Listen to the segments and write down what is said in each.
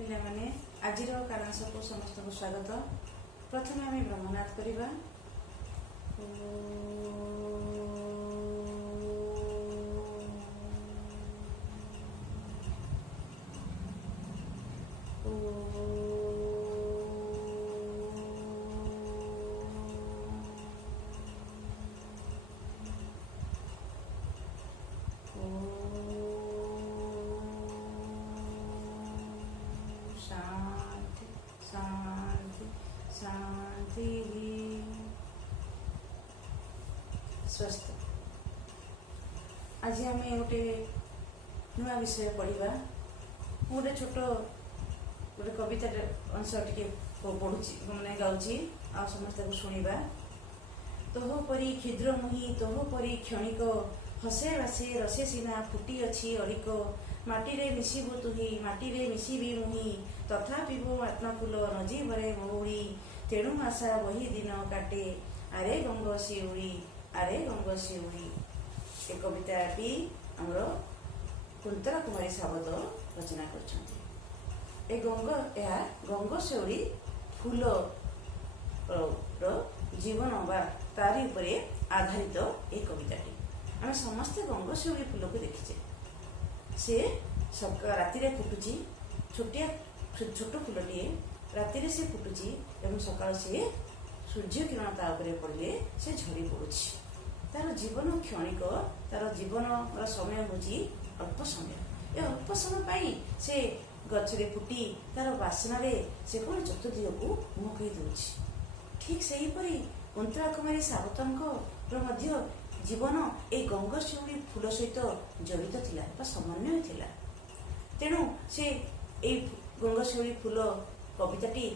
ପିଲାମାନେ ଆଜିର କାନାସକୁ ସମସ୍ତଙ୍କୁ ସ୍ୱାଗତ। ପ୍ରଥମେ ଆମେ ବ୍ରହ୍ମନାଥ କରିବା। शांति शांति शांति स्वस्थ। आज आम गोटे नुआ विषय पढ़ा। गोटे छोट गोटे कविता अंश टे पढ़ुची मैंने गाँची आ समस्त को शुणा। तोह परी क्षुद्र मुही तोह परी क्षणिक हसे बासे रसे सीना फुटी अच्छी अड़िक माटीरे मिशिबु तुही माटीरे मिशिबी मुही तथापिबु आत्माकुल नजीबरे मौड़ी तेणु आशा वही दिन काटे आरे गंग शिउड़ी आरे गंग शिउड़ी। ए कविताटी आमर कुंतला कुमारी सावत रचना कर। गंग शिउड़ी फूल जीवन बा तारी उपरे आधारित ए कविताटी। आम समस्ते गंग शिउड़ी फूल को देखीचे। से राति फुटुची छोटिया छोट फूलटे राति से फुटुची एवं सकाल से सूर्य किरण ता उपरे पड़े से झड़ी पड़ुची। तार जीवन क्षणिक तार जीवन समय हूँ अल्प समय। ए अल्प समय पाई से गछरे फुटी तार बासना से कौन चतुर्दिग को मुह कही दूची। ठीक से हीपरी कुंतला कुमारी सावतंकर जीवन ए गंग शिउड़ी फूल सहित जड़ित थिला समन्वय थिला। तेणु से ए गंग शिउड़ी फूल कविताटी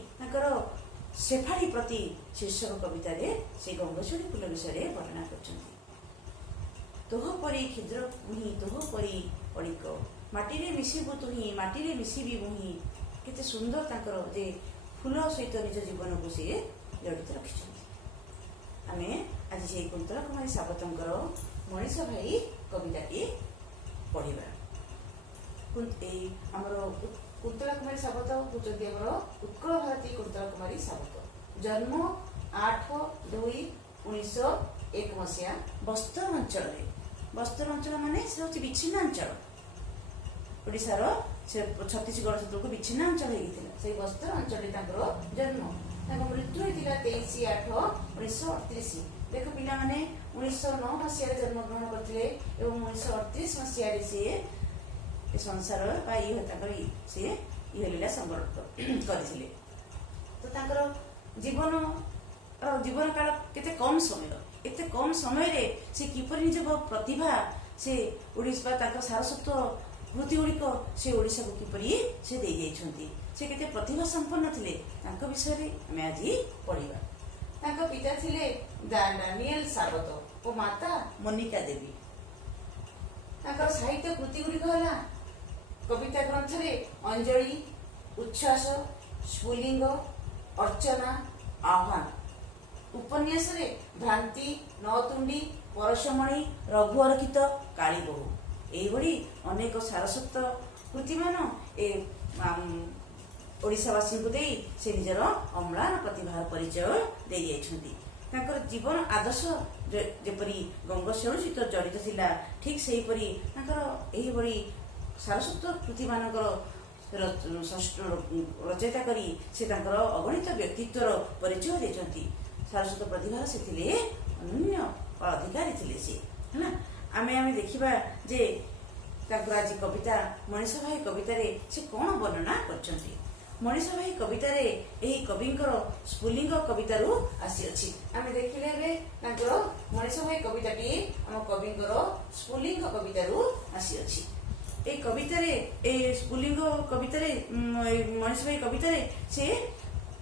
शेफाड़ी प्रति शीर्षक कविता से गंग शिउड़ी फूल विषय वर्णना करछन्ति। तोह परी क्षुद्र मुही तोह परी अड़िक माटीरे मिशिबु तुही माटीरे मिशिबी मुही। केते सुंदर तांकर जे फूल सहित निज जीवन को से जड़ित रखिछन्ति। आमे आज से कुंतला कुमारी सावतंकर मनीष भाई कविताटी पढ़ा। आमर कुंतला कुमारी सावत होती आमर उत्कल भारती कुंतला कुमारी सावत। जन्म 8/2/1901 मसीहा बस्तर अंचल। बस्तर अंचल माने से हूँ विच्छिन्न अंचल। ओडिशार से छत्तीसगढ़ क्षेत्र को विच्छिन्न अंचल होता से बस्तर अंचल जन्म। मृत्यु होता 23/8/1938। देख पिला माने 1909 मसीह जन्म ग्रहण करते 1938 मसीह से संसार लीला संवरण करते। तो जीवन काल केते कम समय एते कम समय रे से किपरि निज प्रतिभा से ओडिशा सारस्वत वृत्ति गुड़िक से ओडिशा को किपरि से दे जाइछन्ति। से केते प्रतिभा संपन्न थिले तांको विषय रे हम आज पढ़िबा। तांको पिता थिले दानिएल सावत और माता मोनिका देवी। तांकर साहित्य कृति गुड़िक होला कविता ग्रंथ रे अंजलि उच्छ्वास स्फुलिंग अर्चना आह्वान। उपन्यास रे भ्रांति नौतुंडी परशमणि रघु अर्कित काली बहु एभली अनेक सारस्वत कृति मान ओडिशावासी को दे से निजर अम्लान प्रतिभा परिचय दे जाइछन्ति। जीवन आदर्श जेपरी गंग शिउड़ी सहित जड़ित थिला ठीक से हीपरी एहिभली सारस्वत कृति मानकर रचयिता करी से अगणित व्यक्तित्वर परिचय देछन्ति। सारस्वत प्रतिभा से थिले अनन्य अधिकारी थिले से है। आमे देखिबा जे आज कविता मनीष भाई कविता से कौन वर्णना करछन्ति। मनीष भाई कविता कविंकर स्फुलिंग कवितारू आसी अछि। आमे देखिले मनीष भाई कविताटी आम कविंकर स्फुलिंग कवितारू आसी अछि। ए कविता स्फुलिंग कविता मनीष भाई कविता से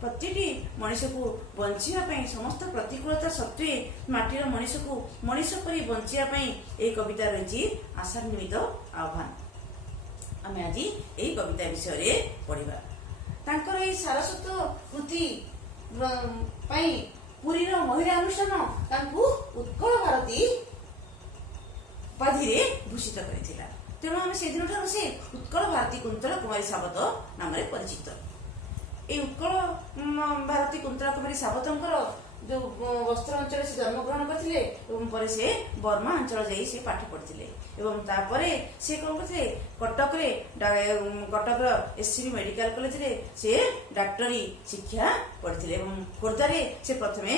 प्रतिटी मनीष को बंचिया समस्त प्रतिकूलता सत्वे माटीर मनीष को मनीष परी बंचिया ए कविता रही आशा निमित्त आह्वान। आम आज यही कविता विषय पढ़ा। तांकर ए सारस्वत कृति पुरीर महिला अनुष्ठान तांकु उत्कल भारती उपाधि भूषित करथिला। तेणु आम से दिन ठार से उत्कल भारती कुंतला कुमारी सावत नाम परिचित। ये उत्कल भारती कुंतला कुमारी सावतंकर जो वस्त्र अंचल से जन्मग्रहण करते से बर्मा अंचल जा पाठ पढ़ते से कौन करते कटक एससीबी मेडिकल कॉलेज रे से डाक्टरी शिक्षा पढ़ते खोर्धारे से प्रथमे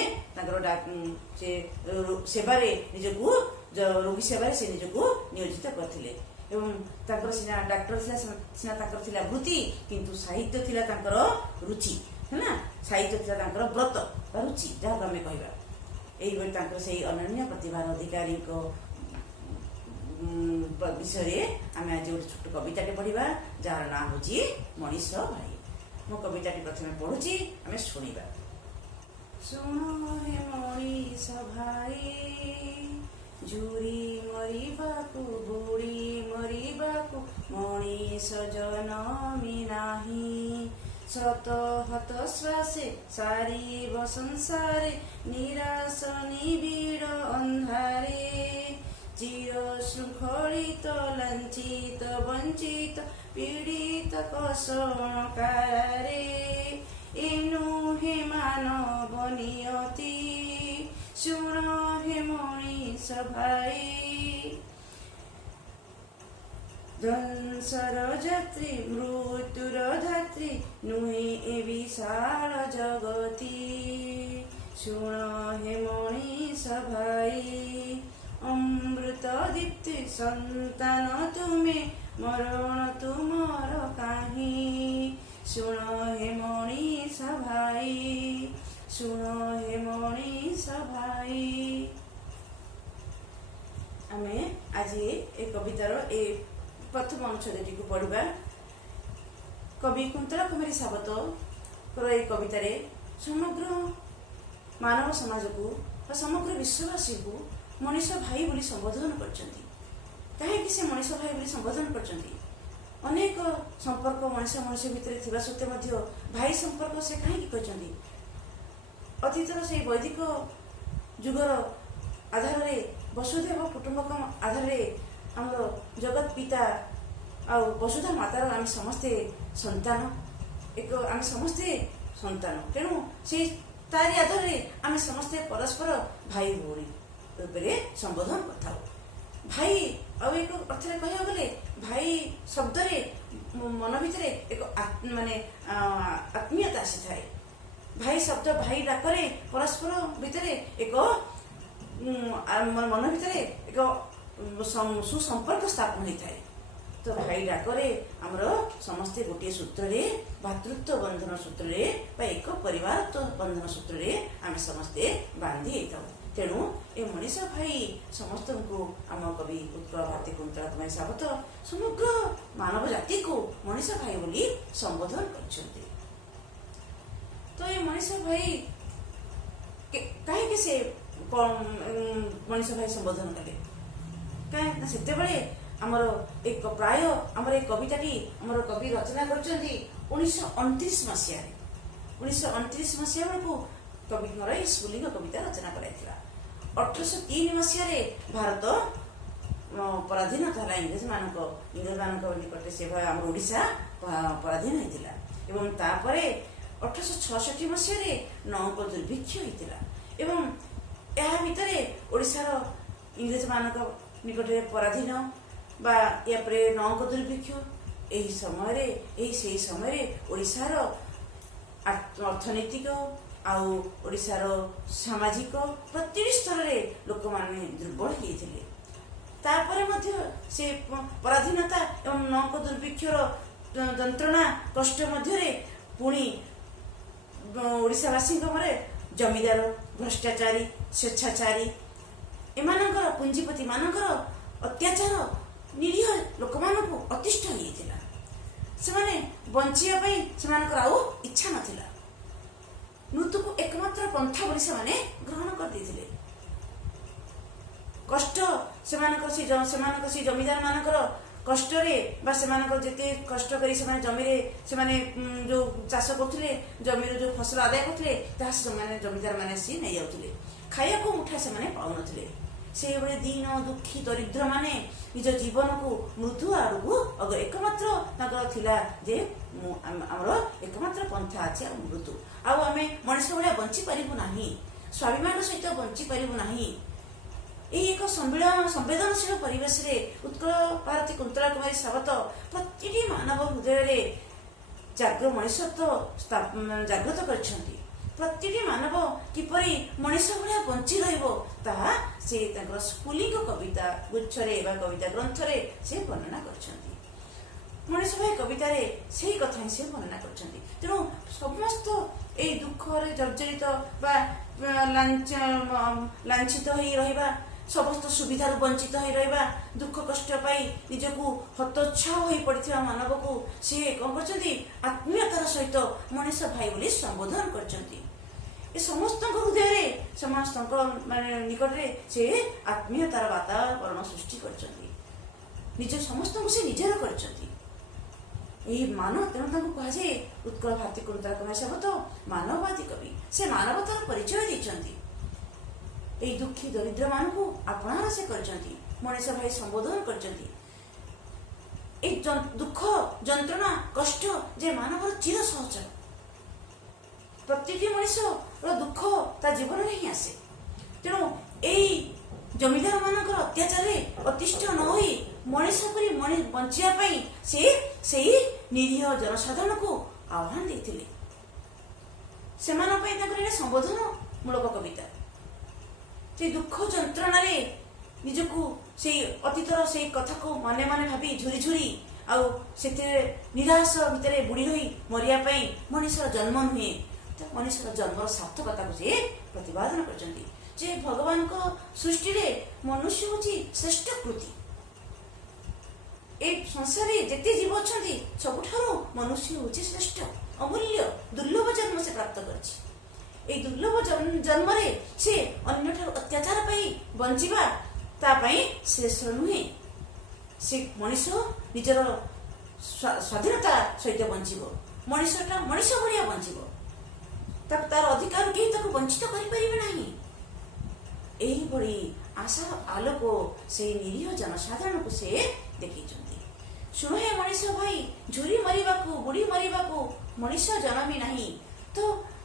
सेवारे निजको रोगी सेवारे से निजको नियोजित करते सीना डाक्टर सीना वृत्ति किंतु साहित्य थिला तांकर रुचि है ना साहित्य थिला तांकर व्रत बा रुचि जहाँ आम कहवा से अनन्य प्रतिभार अधिकारी विषय आम आज गोटे छोट कविताटे पढ़ा जार ना हूँ मनीष भाई। मो कविताटी प्रथम पढ़ुची आम शुणा। शुण हे मनीष भाई झुरी मरिबाकु बुढ़ी मरिबाकु मनीष जनमी नाही शत हत श्वासे सारी संसारे निराश निबिड़ अंधारे चिर शृंखलित लांछित वंचित पीड़ित कसणकारे एनु हे मानव नियति शुण हे मनीष भाई ध्वंसर जात्री मृत्युर धात्री नुहे ए विशाल जगती शुण हे मनीष भाई अमृत दीप्ति संतान तुम्हें मरण तुमर काहीं शुण हे मनीष भाई शुण हे मनीष भाई। आमे आज ए कवितार ए प्रथम अनुच्छेद को पढ़ा। कवि कुंतला कुमारी सावत ये कवितार समग्र मानव समाज को समग्र विश्ववासी को मनीष भाई बोली संबोधन करछंती। कहीं से मनीष भाई बोली संबोधन करछंती अनेक संपर्क मनीष मनुष्य भितर थिबा सत्वे मध्य भाई संपर्क से कहीं कहछंती अतीतर से वैदिक जुगर आधार वसुधैव कुटुंबकम आधार आमर जगत पिता आ वसुधा मातार आम समस्ते संतान एक आम समस्ते संतान तेणु से तारी आधार आम समस्ते परस्पर भाई भौणी रूप संबोधन करता भाई आउ एक अर्थ कह गले भाई शब्द मन भितर एक माने आत्मीयता आसी थाए। भाई शब्द भाई डाकरे परस्पर भितर एक मन भितर एक सुसंपर्क स्थापन होता है। तो भाई डाकरे आमर समस्ते गोटे सूत्र भातृत्व बंधन सूत्र एक परिवार बंधन सूत्र आम समस्ते बांधी तेणु ए मनीष भाई समस्त को आम कवि उत्कल भारती कुंतला कुमारी सावत समग्र मानव जाति को मनीष भाई बोली संबोधन करछंती। तो ये मनीष भाई कहीं से मनीष भाई संबोधन कले कहीं से आमर एक प्राय आमर एक कविताटी आमर कवि रचना करछंती 1929 मसीह 1929 मसीह बेलू कवि स्फुलिंग कविता रचना कराइथिला। 1803 मसीह भारत पराधीनता है इंग्रेज मान निकट से आम ओडिशा पराधीन होता एवं तापर 1866 मसीह नौक दुर्भिक्ष होता यह भितर ओडिशार इंग्रेज मान निकट पराधीन बा या नौक दुर्भिक्ष यही समय ओडिशार अर्थनैतिक आउ ओडिशार सामाजिक प्रति स्तर में लोक माने दुर्बल होते से पराधीनता एवं नौक दुर्भिक्षर जंत्रणा कष्ट मध्य पुणी ओडिशावासी जमीदार भ्रष्टाचारी स्वेच्छाचारी एमानकर पुंजीपति मानकर अत्याचार निरीह लोक मानू अतिष्ठ होता से बंचाई आउ इच्छा नथिला मृत्यु को एकमात्र पंथा बोली से ग्रहण करते कष्ट से जमीदार मानकर कष्ट जिते कष्ट कर जमी जो चाष करते जमीर जो फसल आदाय करते जमीदार मैंने सी नहीं जाते खाया को मुठा से पाऊन ସେଇଭଳି ଦୀନ ଦୁଃଖୀ ଦରିଦ୍ର ମାନେ ନିଜ ଜୀବନକୁ ମୃତ୍ୟୁ ଆଡ଼କୁ ଏକମାତ୍ର ତାଙ୍କର ଥିଲା ଯେ ଆମର ଏକମାତ୍ର ପନ୍ଥା ଅଛି ଆଉ ମୃତ୍ୟୁ। ଆଉ ଆମେ ମଣିଷ ଭଳିଆ ବଞ୍ଚିପାରିବୁ ନାହିଁ, ସ୍ୱାଭିମାନ ସହିତ ବଞ୍ଚିପାରିବୁ ନାହିଁ। ଏହି ଏକ ସମ୍ବେଦନଶୀଳ ପରିବେଶରେ ଉତ୍କଳ ଭାରତୀ କୁନ୍ତଳା କୁମାରୀ ସାବତ ପ୍ରତିଟି ମାନବ ହୃଦୟରେ ମଣିଷତ୍ୱ ଜାଗ୍ରତ କରିଛନ୍ତି। ପ୍ରତିଟି ମାନବ କିପରି ମଣିଷ ଭଳିଆ ବଞ୍ଚି ରହିବ ତାହା ସେ ତାଙ୍କର ସ୍ଫୁଲିଙ୍ଗ କବିତା ଗୁଚ୍ଛରେ ବା କବିତା ଗ୍ରନ୍ଥରେ ସେ ବର୍ଣ୍ଣନା କରିଛନ୍ତି। ମଣିଷ ଭାଇ କବିତାରେ ସେହି କଥା ହିଁ ସେ ବର୍ଣ୍ଣନା କରିଛନ୍ତି। ତେଣୁ ସମସ୍ତ ଏଇ ଦୁଃଖରେ ଜର୍ଜରିତ ବା ଲାଞ୍ଛିତ ହୋଇ ରହିବା, ସମସ୍ତ ସୁବିଧାରୁ ବଞ୍ଚିତ ହୋଇ ରହିବା, ଦୁଃଖ କଷ୍ଟ ପାଇ ନିଜକୁ ହତୋତ୍ସାହ ହୋଇ ପଡ଼ିଥିବା ମାନବକୁ ସିଏ କ'ଣ କରିଛନ୍ତି? ଆତ୍ମୀୟତାର ସହିତ ମଣିଷ ଭାଇ ବୋଲି ସମ୍ବୋଧନ କରିଛନ୍ତି। ଏ ସମସ୍ତଙ୍କ ହୃଦୟରେ, ସମସ୍ତଙ୍କ ନିକଟରେ ସେ ଆତ୍ମୀୟତାର ବାତାବରଣ ସୃଷ୍ଟି କରିଛନ୍ତି। ସମସ୍ତଙ୍କୁ ସେ ନିଜର କରିଛନ୍ତି। ଏହି ତେଣୁ ତାଙ୍କୁ କୁହାଯାଏ ଉତ୍କଳ ଭାରତୀ କୁନ୍ତଳା କୁମାରୀ ସାବତ ମାନବବାଦୀ କବି। ସେ ମାନବତାର ପରିଚୟ ଦେଇଛନ୍ତି। ଏହି ଦୁଃଖୀ ଦରିଦ୍ର ମାନଙ୍କୁ ଆପଣାର ସେ କରିଛନ୍ତି, ମଣିଷ ଭାଇ ସମ୍ବୋଧନ କରିଛନ୍ତି। এই দুঃখ যন্ত্রণা কষ্ট যে মানবর চির সহচর, প্রত্যেকটি মনিষর দুঃখ তা জীবনের ହିଁ আসে। তেণু এই জমিদার মানଙ୍କର অত্যাচারে অতিষ্ঠ ନ ହୋଇ ମଣିଷ ପରି ବଞ୍ଚିବା ପାଇଁ ସେ ସେହି ନିରୀହ ଜନସାଧାରଣକୁ ଆହ୍ୱାନ ଦେଇଥିଲେ। ସେମାନଙ୍କ ପାଇଁ ତାଙ୍କର ଏଇଟା ସମ୍ବୋଧନ ମୂଳକ କବିତା। ସେ ଦୁଃଖ ଯନ୍ତ୍ରଣାରେ ନିଜକୁ ସେଇ ଅତୀତର ସେଇ କଥାକୁ ମନେ ମନେ ଭାବି ଝୁରି ଝୁରି ଆଉ ସେଥିରେ ନିରାଶ ଭିତରେ ବୁଡ଼ି ରହି ମରିବା ପାଇଁ ମଣିଷର ଜନ୍ମ ନୁହେଁ, ମଣିଷର ଜନ୍ମର ସାର୍ଥକତାକୁ ସେ ପ୍ରତିପାଦନ କରିଛନ୍ତି। ଯେ ଭଗବାନଙ୍କ ସୃଷ୍ଟିରେ ମନୁଷ୍ୟ ହେଉଛି ଶ୍ରେଷ୍ଠ କୃତି। ଏ ସଂସାରରେ ଯେତେ ଜୀବ ଅଛନ୍ତି ସବୁଠାରୁ ମନୁଷ୍ୟ ହେଉଛି ଶ୍ରେଷ୍ଠ, ଅମୂଲ୍ୟ, ଦୁର୍ଲଭ ଜନ୍ମ ସେ ପ୍ରାପ୍ତ କରିଛି। এই ଦୁର୍ଲଭ ଜନ୍ମରେ ସେ ଅନ୍ୟଠାରୁ ଅତ୍ୟାଚାର ପାଇ ବଞ୍ଚିବା ତା ପାଇଁ ଶ୍ରେଷ୍ଠ ନୁହେଁ। ସେ ମଣିଷ ନିଜର ସ୍ୱାଧୀନତା ସହିତ ବଞ୍ଚିବ, ମଣିଷଟା ମଣିଷ ଭଳିଆ ବଞ୍ଚିବ, ତାର ଅଧିକାର କେହି ତାକୁ ବଞ୍ଚିତ କରିପାରିବେ ନାହିଁ। ଏହିଭଳି ଆଶାର ଆଲୋକ ସେଇ ନିରୀହ ଜନସାଧାରଣକୁ ସେ ଦେଖେଇଛନ୍ତି। ଶୁଣ ହେ ମଣିଷ ଭାଇ, ଝୁରି ମରିବାକୁ ବୁଡ଼ି ମରିବାକୁ ମଣିଷ ଜନମି ନାହିଁ। ତ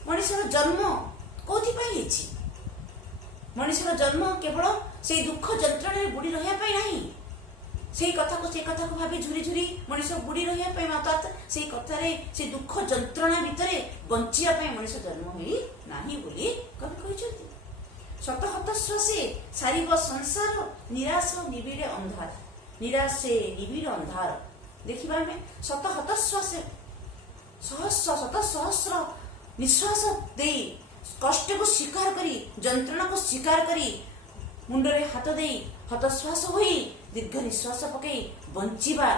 ମଣିଷର ଜନ୍ମ କୋଉଥିପାଇଁ ହେଇଛି? ମଣିଷର ଜନ୍ମ କେବଳ ସେଇ ଦୁଃଖ ଯନ୍ତ୍ରଣାରେ ବୁଡ଼ି ରହିବା ପାଇଁ ନାହିଁ। ସେଇ କଥାକୁ ଭାବି ଝୁରି ଝୁରି ମଣିଷ ବୁଡ଼ି ରହିବା ପାଇଁ, ଅର୍ଥାତ୍ ସେଇ କଥାରେ ସେ ଦୁଃଖ ଯନ୍ତ୍ରଣା ଭିତରେ ବଞ୍ଚିବା ପାଇଁ ମଣିଷ ଜନ୍ମ ହୋଇ ନାହିଁ ବୋଲି କବି କହିଛନ୍ତି। ଶତ ହତଶ୍ୱାସେ ସାରିବ ସଂସାର, ନିରାଶ ନିବିଡ଼ ଅନ୍ଧାର। ନିରାଶେ ନିବିଡ଼ ଅନ୍ଧାର। ଦେଖିବା ଆମେ ଶତ ହତଶ୍ୱାସେ ଶତ ସହସ୍ର ନିଶ୍ୱାସ ଦେଇ କଷ୍ଟକୁ ସ୍ୱୀକାର କରି, ଯନ୍ତ୍ରଣାକୁ ସ୍ୱୀକାର କରି, ମୁଣ୍ଡରେ ହାତ ଦେଇ ହତଶ୍ୱାସ ହୋଇ ଦୀର୍ଘ ନିଶ୍ୱାସ ପକାଇ ବଞ୍ଚିବା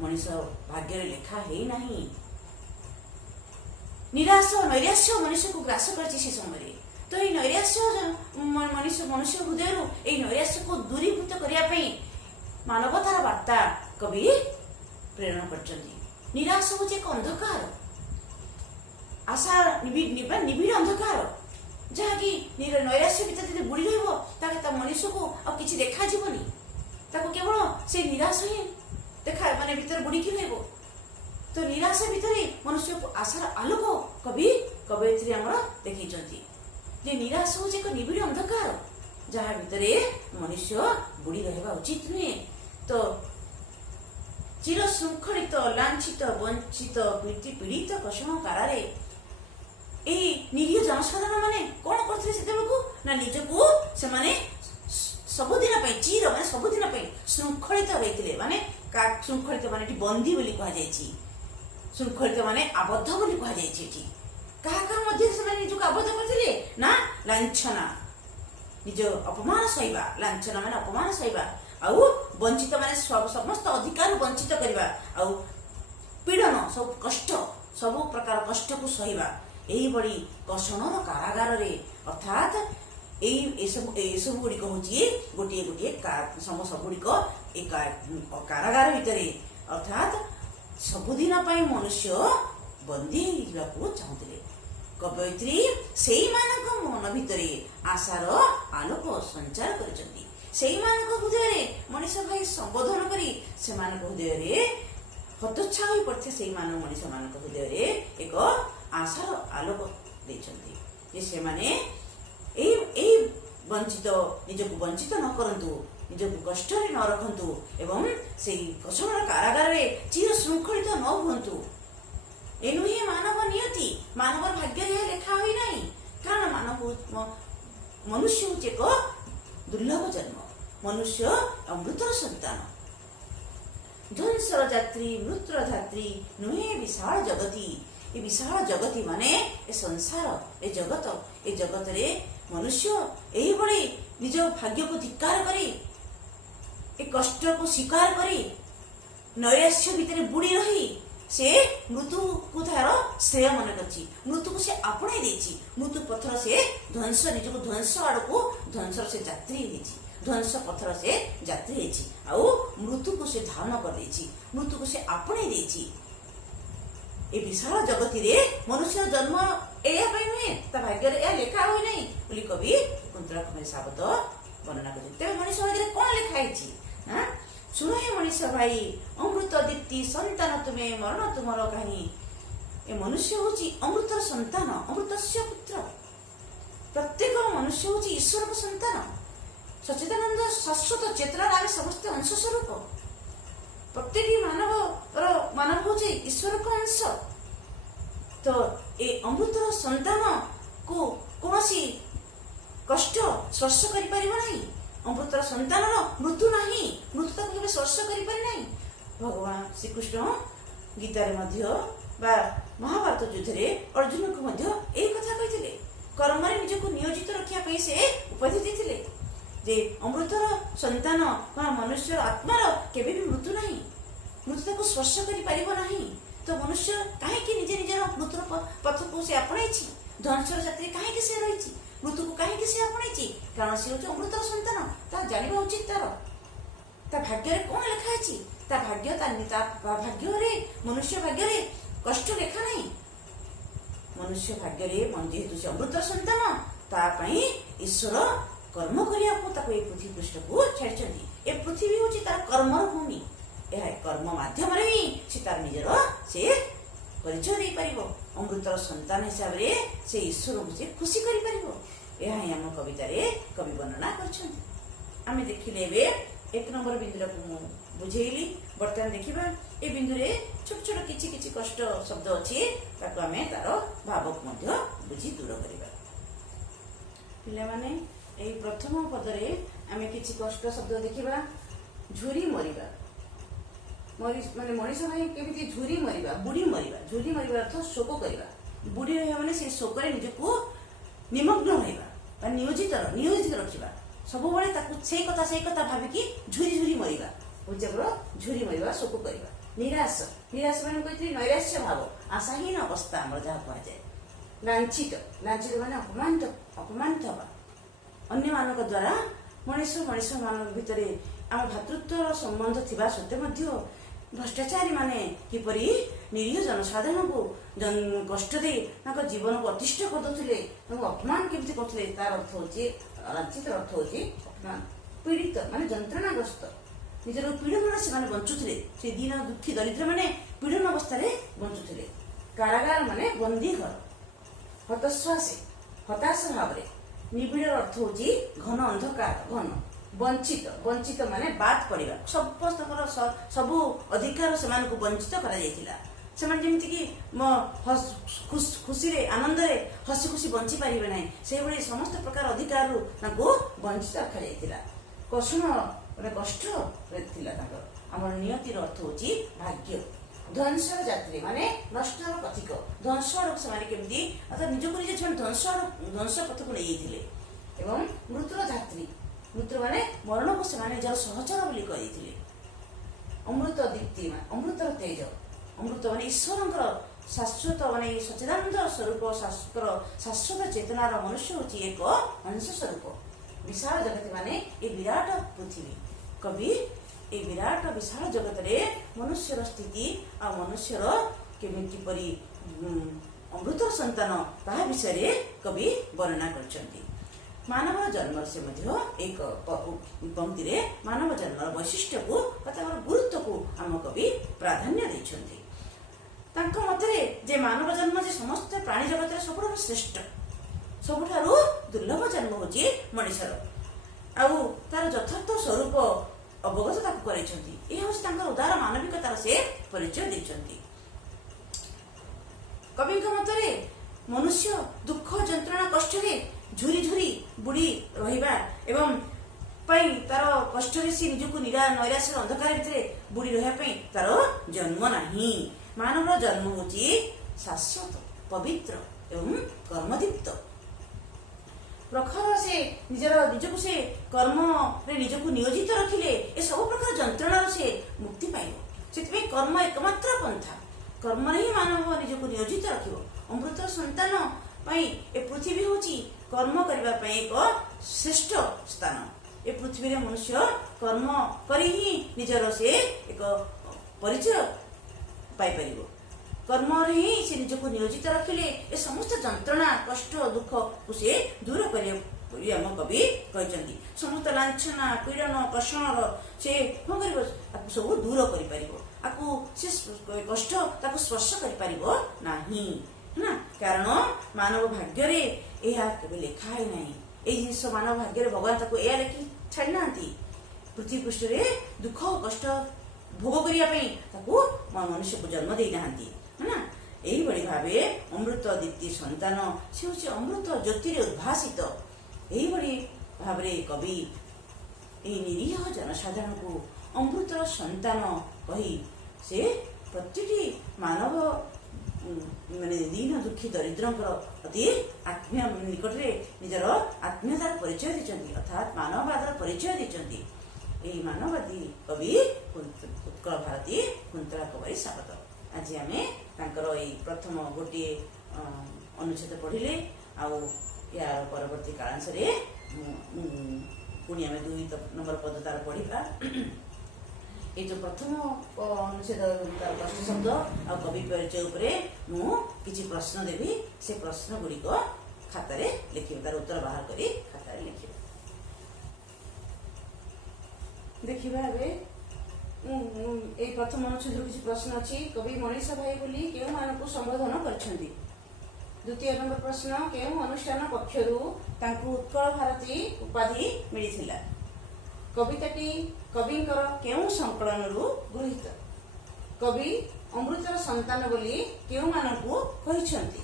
ମଣିଷ ଭାଗ୍ୟରେ ଲେଖା ହେଇନାହିଁ। ନିରାଶ ନୈରାଶ୍ୟ ମଣିଷକୁ ଗ୍ରାସ କରିଛି ସେ ସମୟରେ। ତ ଏଇ ନୈରାଶ୍ୟ ମନୁଷ୍ୟ ହୃଦୟରୁ ଏଇ ନୈରାଶ୍ୟକୁ ଦୂରୀଭୂତ କରିବା ପାଇଁ ମାନବତାର ବାର୍ତ୍ତା କବି ପ୍ରେରଣ କରିଛନ୍ତି। ନିରାଶ ହେଉଛି ଏକ ଅନ୍ଧକାର, ଆଶା ନିବିଡ଼ ଅନ୍ଧକାର, ଯାହାକି ନୈରାଶ୍ୟ ଭିତରେ ଯଦି ବୁଡ଼ି ରହିବ ତାହେଲେ ତା ମଣିଷକୁ ଆଉ କିଛି ଦେଖାଯିବନି। ତାକୁ କେବଳ ସେ ନିରାଶ ହିଁ ଭିତରେ ବୁଡ଼ିକି ରହିବ। ତ ନିରାଶ ଭିତରେ ମନୁଷ୍ୟକୁ ଆଶାର ଆଲୋକ କବିୟତ୍ରୀ ଆମର ଦେଖେଇଛନ୍ତି। ଯେ ନିରାଶ ହେଉଛି ଏକ ନିବିଡ଼ ଅନ୍ଧକାର, ଯାହା ଭିତରେ ମନୁଷ୍ୟ ବୁଡ଼ି ରହିବା ଉଚିତ ନୁହେଁ। ତ ଚିର ଶୃଙ୍ଖଳିତ, ଲାଞ୍ଛିତ, ବଞ୍ଚିତ, ପୀଡ଼ିତ କଷଣ କାରାରେ এই নিরীহ জনসাধারণ মানে কোন করଥିଲେ সেতেবেଳକୁ না ନିଜକୁ ସେମାନେ ସବୁଦିନ ପାଇଁ ଚିର ମାନେ ସବୁଦିନ ପାଇଁ ଶୃଙ୍ଖଳିତ ହୋଇଥିଲେ। ମାନେ ଶୃଙ୍ଖଳିତ ମାନେ ଏଠି ବନ୍ଦୀ ବୋଲି କୁହାଯାଇଛି, ଶୃଙ୍ଖଳିତ ମାନେ ଆବଦ୍ଧ ବୋଲି କୁହାଯାଇଛି। ଏଠି କାହା କାହା ମଧ୍ୟରେ ସେମାନେ ନିଜକୁ ଆବଦ୍ଧ କରିଥିଲେ ନା ଲାଞ୍ଛନା, ନିଜ ଅପମାନ ସହିବା, ଲାଞ୍ଛନା ମାନେ ଅପମାନ ସହିବା, ଆଉ ବଞ୍ଚିତ ମାନେ ସମସ୍ତ ଅଧିକାରରୁ ବଞ୍ଚିତ କରିବା, ଆଉ ପୀଡ଼ନ ସବୁ କଷ୍ଟ, ସବୁ ପ୍ରକାର କଷ୍ଟକୁ ସହିବା। ଏହିଭଳି କଷଣର କାରାଗାରରେ, ଅର୍ଥାତ୍ ଏସବୁ ଗୁଡ଼ିକ ହେଉଛି ଗୋଟିଏ ଗୋଟିଏ ସବୁଗୁଡ଼ିକ ଏ କାରାଗାର ଭିତରେ, ଅର୍ଥାତ୍ ସବୁଦିନ ପାଇଁ ମନୁଷ୍ୟ ବନ୍ଦୀ ହେବାକୁ ଚାହୁଁଥିଲେ। କବୟିତ୍ରୀ ସେଇମାନଙ୍କ ମନ ଭିତରେ ଆଶାର ଆଲୋକ ସଞ୍ଚାର କରିଛନ୍ତି। ସେଇମାନଙ୍କ ହୃଦୟରେ ମଣିଷ ଭାଇ ସମ୍ବୋଧନ କରି ସେମାନଙ୍କ ହୃଦୟରେ ହତୋତ୍ସାହ ହୋଇ ପଡ଼ିଥିବା ସେଇମାନଙ୍କ ମଣିଷମାନଙ୍କ ହୃଦୟରେ ଏକ ଆଶାର ଆଲୋକ ଦେଇଛନ୍ତି ଯେ ସେମାନେ ଏଇ ବଞ୍ଚିତ ନିଜକୁ ବଞ୍ଚିତ ନ କରନ୍ତୁ, ନିଜକୁ କଷ୍ଟରେ ନ ରଖନ୍ତୁ ଏବଂ ସେଇ କଷଣର କାରାଗାରରେ ଚିର ଶୃଙ୍ଖଳିତ ନ ହୁଅନ୍ତୁ। ଏ ନୁହେଁ ମାନବ ନିୟତି, ମାନବର ଭାଗ୍ୟରେ ଏହା ଲେଖା ହୋଇନାହିଁ। କାରଣ ମନୁଷ୍ୟ ହେଉଛି ଏକ ଦୁର୍ଲଭ ଜନ୍ମ, ମନୁଷ୍ୟ ଅମୃତର ସନ୍ତାନ। ଧ୍ୱଂସର ଯାତ୍ରୀ ମୃତ୍ୟୁର ଧାତ୍ରୀ ନୁହେଁ ବିଶାଳ ଜଗତି। ଏ ବିଶାଳ ଜଗତି ମାନେ ଏ ସଂସାର, ଏ ଜଗତରେ ମନୁଷ୍ୟ ଏହିଭଳି ନିଜ ଭାଗ୍ୟକୁ ଧିକ୍କାର କରି, ଏ କଷ୍ଟକୁ ସ୍ୱୀକାର କରି, ନୈରାଶ୍ୟ ଭିତରେ ବୁଡ଼ି ରହି ସେ ମୃତ୍ୟୁକୁ ତାର ଶ୍ରେୟ ମନେ କରିଛି, ମୃତ୍ୟୁକୁ ସେ ଆପଣେଇ ଦେଇଛି। ମୃତ୍ୟୁ ପଥର ସେ ଧ୍ୱଂସ, ନିଜକୁ ଧ୍ୱଂସ ଆଡ଼କୁ ଧ୍ୱଂସର ସେ ଯାତ୍ରୀ ହେଇଛି, ଧ୍ୱଂସ ପଥର ସେ ଯାତ୍ରୀ ହେଇଛି। ଆଉ ମୃତ୍ୟୁକୁ ସେ ଧାରଣ କରିଦେଇଛି, ମୃତ୍ୟୁକୁ ସେ ଆପଣେଇ ଦେଇଛି। ଏ ବିଶାଳ ଜଗତିରେ ମନୁଷ୍ୟର ଜନ୍ମ ଏହା ପାଇଁ ନୁହେଁ, ତା ଭାଗ୍ୟରେ ଏହା ଲେଖା ହୋଇନାହିଁ ବୋଲି କବି କୁନ୍ତଳ କୁମାରୀ ସାବତ ବର୍ଣ୍ଣନା କରିଛନ୍ତି। ତେବେ ମଣିଷ ଭାଗ୍ୟରେ କଣ ଲେଖା ହେଇଛି? ଶୁଣ ହେ ମଣିଷ ଭାଇ, ଅମୃତ ଦୀପ୍ତି ସନ୍ତାନ ତୁମେ, ମରଣ ତୁମର କାହିଁ। ଏ ମନୁଷ୍ୟ ହଉଛି ଅମୃତର ସନ୍ତାନ, ଅମୃତସ୍ୟ ପୁତ୍ର। ପ୍ରତ୍ୟେକ ମନୁଷ୍ୟ ହଉଛି ଈଶ୍ୱରଙ୍କ ସନ୍ତାନ। ସଚ୍ଚିଦାନନ୍ଦ ଶାଶ୍ୱତ ଚେତନାର ଆମେ ସମସ୍ତେ ଅଂଶ ସ୍ୱରୂପ। ପ୍ରତ୍ୟେକ ମାନବ ହଉଛି ଈଶ୍ୱରଙ୍କ ଅଂଶ। ତ ଏ ଅମୃତର ସନ୍ତାନକୁ କୌଣସି କଷ୍ଟ ସ୍ପର୍ଶ କରିପାରିବ ନାହିଁ। ଅମୃତର ସନ୍ତାନର ମୃତ୍ୟୁ ନାହିଁ, ମୃତ୍ୟୁ ତାକୁ କେବେ ସ୍ପର୍ଶ କରିପାରେ ନାହିଁ। ଭଗବାନ ଶ୍ରୀକୃଷ୍ଣ ଗୀତାରେ ମଧ୍ୟ ବା ମହାଭାରତ ଯୁଦ୍ଧରେ ଅର୍ଜୁନକୁ ମଧ୍ୟ ଏହି କଥା କହିଥିଲେ। କର୍ମରେ ନିଜକୁ ନିୟୋଜିତ ରଖିବା ପାଇଁ ସେ ଉପାଧି ଦେଇଥିଲେ ଯେ ଅମୃତର ସନ୍ତାନ ବା ମନୁଷ୍ୟର ଆତ୍ମାର କେବେ ବି ମୃତ୍ୟୁ ନାହିଁ, ମୃତ୍ୟୁ ତାକୁ ସ୍ପର୍ଶ କରିପାରିବ ନାହିଁ। ତ ମନୁଷ୍ୟ କାହିଁକି ନିଜର ମୃତ୍ୟୁର ପଥକୁ ସେ ଆପଣେଇଛି? ଧ୍ୱଂସର ଯାତ୍ରୀ କାହିଁକି ସେ ରହିଛି? ମୃତ୍ୟୁକୁ କାହିଁକି ସେ ଆପଣେଇଛି? କାରଣ ସେ ହେଉଛି ଅମୃତର ସନ୍ତାନ। ତା ଜାଣିବା ଉଚିତ ତା ଭାଗ୍ୟରେ କଣ ଲେଖା ଅଛି। ତା ଭାଗ୍ୟରେ ମନୁଷ୍ୟ ଭାଗ୍ୟରେ କଷ୍ଟ ଲେଖା ନାହିଁ। ମନୁଷ୍ୟ ଭାଗ୍ୟରେ ଯେହେତୁ ସେ ଅମୃତର ସନ୍ତାନ, ତା ପାଇଁ ଈଶ୍ୱର କର୍ମ କରିବାକୁ ତାକୁ ଏ ପୃଥିବୀ ପୃଷ୍ଠକୁ ଛାଡ଼ିଛନ୍ତି। ଏ ପୃଥିବୀ ହେଉଛି ତାର କର୍ମର ଭୂମି। ଏହା କର୍ମ ମାଧ୍ୟମରେ ହିଁ ସେ ତାର ନିଜର ସେ ପରିଚୟ ଦେଇପାରିବ। ଅମୃତର ସନ୍ତାନ ହିସାବରେ ସେ ଈଶ୍ୱରକୁ ସେ ଖୁସି କରିପାରିବ। ଏହା ହିଁ ଆମ କବିତାରେ କବି ବର୍ଣ୍ଣନା କରିଛନ୍ତି। ଆମେ ଦେଖିଲେ ଏବେ 1 ନମ୍ବର ବିନ୍ଦୁଟାକୁ ମୁଁ ବୁଝେଇଲି। ବର୍ତ୍ତମାନ ଦେଖିବା ଏ ବିନ୍ଦୁରେ ଛୋଟ ଛୋଟ କିଛି କଷ୍ଟ ଶବ୍ଦ ଅଛି, ତାକୁ ଆମେ ତାର ଭାବକୁ ମଧ୍ୟ ବୁଝି ଦୂର କରିବା। ପିଲାମାନେ ଏହି ପ୍ରଥମ ପଦରେ ଆମେ କିଛି କଷ୍ଟ ଶବ୍ଦ ଦେଖିବା। ଝୁରି ମରିବା, ମାନେ ମଣିଷ ଭାଇ କେମିତି ଝୁରି ମରିବା, ବୁଡ଼ି ମରିବା। ଝୁରି ମରିବା ଅର୍ଥ ଶୋକ କରିବା। ବୁଡ଼ି ରହିବା ମାନେ ସେ ଶୋକରେ ନିଜକୁ ନିମଗ୍ନ ରହିବା ବା ନିୟୋଜିତ ରଖିବା। ସବୁବେଳେ ତାକୁ ସେଇ କଥା ଭାବିକି ଝୁରି ମରିବା ହଉଛି ଆମର ଝୁରି ମରିବା, ଶୋକ କରିବା। ନିରାଶ ମାନେ କହିଥିଲି ନୈରାଶ୍ୟ ଭାବ, ଆଶାହୀନ ଅବସ୍ଥା ଆମର ଯାହା କୁହାଯାଏ। ଲାଞ୍ଛିତ ମାନେ ଅପମାନିତ ହେବା। ଅନ୍ୟମାନଙ୍କ ଦ୍ୱାରା ମଣିଷ ମାନଙ୍କ ଭିତରେ ଆମ ଭାତୃତ୍ୱର ସମ୍ବନ୍ଧ ଥିବା ସତ୍ତ୍ୱେ ମଧ୍ୟ ଭ୍ରଷ୍ଟାଚାରୀ ମାନେ କିପରି ନିରୀହ ଜନସାଧାରଣଙ୍କୁ କଷ୍ଟ ଦେଇ ତାଙ୍କ ଜୀବନକୁ ଅତିଷ୍ଠ କରିଦଉଥିଲେ, ତାଙ୍କୁ ଅପମାନ କେମିତି କରୁଥିଲେ, ତାର ଅର୍ଥ ହଉଛି ଲାଞ୍ଛିତ ଅର୍ଥ ହଉଛି ଅପମାନ। ପୀଡ଼ିତ ମାନେ ଯନ୍ତ୍ରଣାଗ୍ରସ୍ତ, ନିଜର ପୀଡ଼ନରେ ସେମାନେ ବଞ୍ଚୁଥିଲେ। ସେ ଦୀନ ଦୁଃଖୀ ଦରିଦ୍ର ମାନେ ପୀଡ଼ନ ଅବସ୍ଥାରେ ବଞ୍ଚୁଥିଲେ। କାରାଗାର ମାନେ ବନ୍ଦୀ ଘର। ହତାଶ ଭାବରେ। ନିବିଡ଼ ଅର୍ଥ ହଉଛି ଘନ ଅନ୍ଧକାର, ଘନ। ବଞ୍ଚିତ ମାନେ ବାଦ ପଡ଼ିବା। ସମସ୍ତଙ୍କର ସବୁ ଅଧିକାର ସେମାନଙ୍କୁ ବଞ୍ଚିତ କରାଯାଇଥିଲା। ସେମାନେ ଯେମିତିକି ଖୁସିରେ ଆନନ୍ଦରେ ହସି ଖୁସି ବଞ୍ଚି ପାରିବେ ନାହିଁ, ସେଇଭଳି ସମସ୍ତ ପ୍ରକାର ଅଧିକାରରୁ ତାଙ୍କୁ ବଞ୍ଚିତ ରଖାଯାଇଥିଲା। କଷ୍ଟ ଥିଲା ତାଙ୍କର। ଆମର ନିୟତିର ଅର୍ଥ ହଉଛି ଭାଗ୍ୟ। ଧ୍ୱଂସର ଯାତ୍ରୀ ମାନେ ନଷ୍ଟର ପଥିକ। ଧ୍ୱଂସ ଆଡ଼କୁ ସେମାନେ କେମିତି ନିଜକୁ ନିଜେ ସେମାନେ ଧ୍ୱଂସ ପଥକୁ ନେଇଯାଇଥିଲେ। ଏବଂ ମୃତ୍ୟୁର ଧାତ୍ରୀ, ମୃତ୍ୟୁ ମାନେ ମରଣକୁ ସେମାନେ ନିଜର ସହଚର ବୋଲି କହିଥିଲେ। ଅମୃତ ଦୀପ୍ତି ମାନେ ଅମୃତର ତେଜ। ଅମୃତ ମାନେ ଈଶ୍ୱରଙ୍କର ଶାଶ୍ୱତ ମାନେ ସଚ୍ଚିଦାନନ୍ଦ ସ୍ୱରୂପ ଶାଶ୍ୱତ ଚେତନାର ମନୁଷ୍ୟ ହେଉଛି ଏକ ଅଂଶ ସ୍ୱରୂପ। ବିଶାଳ ଜଗତ ମାନେ ଏ ବିରାଟ ପୃଥିବୀ। କବି ଏ ବିରାଟ ବିଶାଳ ଜଗତରେ ମନୁଷ୍ୟର ସ୍ଥିତି ଆଉ ମନୁଷ୍ୟର କିପରି ଅମୃତର ସନ୍ତାନ ତାହା ବିଷୟରେ କବି ବର୍ଣ୍ଣନା କରିଛନ୍ତି। ମାନବ ଜନ୍ମର ସେ ମଧ୍ୟ ଏକ ପଂକ୍ତିରେ ମାନବ ଜନ୍ମର ବୈଶିଷ୍ଟ୍ୟକୁ ବା ତାଙ୍କର ଗୁରୁତ୍ୱକୁ ଆମ କବି ପ୍ରାଧାନ୍ୟ ଦେଇଛନ୍ତି। ତାଙ୍କ ମତରେ ଯେ ମାନବ ଜନ୍ମ ଯେ ସମସ୍ତ ପ୍ରାଣୀ ଜଗତରେ ସବୁଠାରୁ ଶ୍ରେଷ୍ଠ, ସବୁଠାରୁ ଦୁର୍ଲଭ ଜନ୍ମ ହେଉଛି ମଣିଷର, ଆଉ ତାର ଯଥାର୍ଥ ସ୍ୱରୂପ ଅବଗତ ତାକୁ କରାଇଛନ୍ତି। ଏହା ହେଉଛି ତାଙ୍କର ଉଦାର ମାନବିକତାର ସେ ପରିଚୟ ଦେଇଛନ୍ତି। କବିଙ୍କ ମତରେ ମନୁଷ୍ୟ ଦୁଃଖ ଯନ୍ତ୍ରଣା କଷ୍ଟରେ ଝୁରି ଝୁରି ବୁଡ଼ି ରହିବା ଏବଂ ପାଇଁ ତାର କଷ୍ଟରେ ସେ ନିଜକୁ ନୈରାଶ୍ୟର ଅନ୍ଧକାର ଭିତରେ ବୁଡ଼ି ରହିବା ପାଇଁ ତାର ଜନ୍ମ ନାହିଁ। ମାନବର ଜନ୍ମ ହେଉଛି ଶାଶ୍ୱତ, ପବିତ୍ର ଏବଂ କର୍ମଦୀପ୍ତ। ପ୍ରଖର ସେ ନିଜକୁ ସେ କର୍ମରେ ନିଜକୁ ନିୟୋଜିତ ରଖିଲେ ଏ ସବୁ ପ୍ରକାର ଯନ୍ତ୍ରଣାରୁ ସେ ମୁକ୍ତି ପାଇବ। ସେଥିପାଇଁ କର୍ମ ଏକମାତ୍ର ପନ୍ଥା। କର୍ମରେ ହିଁ ମାନବ ନିଜକୁ ନିୟୋଜିତ ରଖିବ। ଅମୃତର ସନ୍ତାନ ପାଇଁ ଏ ପୃଥିବୀ ହେଉଛି କର୍ମ କରିବା ପାଇଁ ଏକ ଶ୍ରେଷ୍ଠ ସ୍ଥାନ। ଏ ପୃଥିବୀରେ ମନୁଷ୍ୟ କର୍ମ କରି ହିଁ ନିଜର ସେ ଏକ ପରିଚୟ ପାଇପାରିବ। କର୍ମରେ ହିଁ ସେ ନିଜକୁ ନିୟୋଜିତ ରଖିଲେ ଏ ସମସ୍ତ ଯନ୍ତ୍ରଣା କଷ୍ଟ ଦୁଃଖକୁ ସେ ଦୂର କରିବ ବୋଲି ଆମ କବି କହିଛନ୍ତି। ସମସ୍ତ ଲାଞ୍ଛନା ପୀଡ଼ନ କଷଣର ସେ କଣ କରିବ, ତାକୁ ସବୁ ଦୂର କରିପାରିବ। ଆକୁ ସେ କଷ୍ଟ ତାକୁ ସ୍ପର୍ଶ କରିପାରିବ ନାହିଁ ନା, କାରଣ ମାନବ ଭାଗ୍ୟରେ ଏହା କେବେ ଲେଖା ହେଇନାହିଁ। ଏଇ ଜିନିଷ ମାନବ ଭାଗ୍ୟରେ ଭଗବାନ ତାକୁ ଏହା ଲେଖି ଛାଡ଼ି ନାହାନ୍ତି। ପୃଥିବୀ ପୃଷ୍ଠରେ ଦୁଃଖ କଷ୍ଟ ଭୋଗ କରିବା ପାଇଁ ତାକୁ ମନୁଷ୍ୟକୁ ଜନ୍ମ ଦେଇନାହାନ୍ତି ନା। ଏଇଭଳି ଭାବେ ଅମୃତ ଦୀପ୍ତି ସନ୍ତାନ ସେ ହେଉଛି ଅମୃତ ଜ୍ୟୋତିରେ ଉଦ୍ଭାସିତ। ଏଇଭଳି ଭାବରେ କବି ଏହି ନିରୀହ ଜନସାଧାରଣଙ୍କୁ ଅମୃତର ସନ୍ତାନ କହି ସେ ପ୍ରତିଟି ମାନବ ମାନେ ଦୀନ ଦୁଃଖୀ ଦରିଦ୍ରଙ୍କର ଅତି ଆତ୍ମୀୟ ନିକଟରେ ନିଜର ଆତ୍ମୀୟତାର ପରିଚୟ ଦେଇଛନ୍ତି, ଅର୍ଥାତ୍ ମାନବବାଦର ପରିଚୟ ଦେଇଛନ୍ତି। ଏହି ମାନବବାଦୀ କବି ଉତ୍କଳ ଭାରତୀ କୁନ୍ତଳା କୁମାରୀ ସାବତ। ଆଜି ଆମେ ତାଙ୍କର ଏଇ ପ୍ରଥମ ଗୋଟିଏ ଅନୁଚ୍ଛେଦ ପଢ଼ିଲେ, ଆଉ ଏହାର ପରବର୍ତ୍ତୀ କାଳାଂଶରେ ପୁଣି ଆମେ 2 ନମ୍ବର ପଦ ତାର ପଢ଼ିବା। এই যে প্রথম অনুচ্ছেদ তার প্রশ্ন শব্দ আর কবি পরিচয় উপরে মু কিছু প্রশ্ন দেবি, সে প্রশ্ন গুড়িক খাতারে লিখিবে, তার উত্তর বাহার করে খাতারে লিখিবে। দেখিবা এবে এই প্রথম অনুচ্ছেদ কিছু প্রশ্ন আছে। কবি মনীষ ভাই বলি কেউ মানুষ সম্বোধন করছেন। দ্বিতীয় নম্বর প্রশ্ন, কেউ অনুষ্ঠান পক্ষরু তাঁকু উৎকল ভারতী উপাধি মিলিছিলা। কবিতাটি কবিଙ୍କର କେଉଁ ସଂକଳନରୁ ଗୃହୀତ? କବି ଅମୃତର ସନ୍ତାନ ବୋଲି କେଉଁମାନଙ୍କୁ କହିଛନ୍ତି?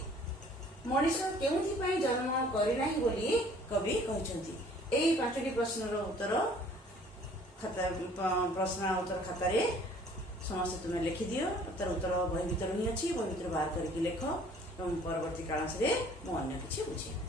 ମଣିଷ କେଉଁଥିପାଇଁ ଜନ୍ମ କରିନାହିଁ ବୋଲି କବି କହିଛନ୍ତି? ଏହି 5ଟି ପ୍ରଶ୍ନର ଉତ୍ତର ପ୍ରଶ୍ନ ଉତ୍ତର ଖାତାରେ ସମସ୍ତେ ତୁମେ ଲେଖିଦିଅ। ତାର ଉତ୍ତର ବହି ଭିତରେ ହିଁ ଅଛି, ବହି ଭିତରେ ବାହାର କରିକି ଲେଖ ଏବଂ ପରବର୍ତ୍ତୀ କାଳାଂଶରେ ମୁଁ ଅନ୍ୟ କିଛି ବୁଝେଇବି।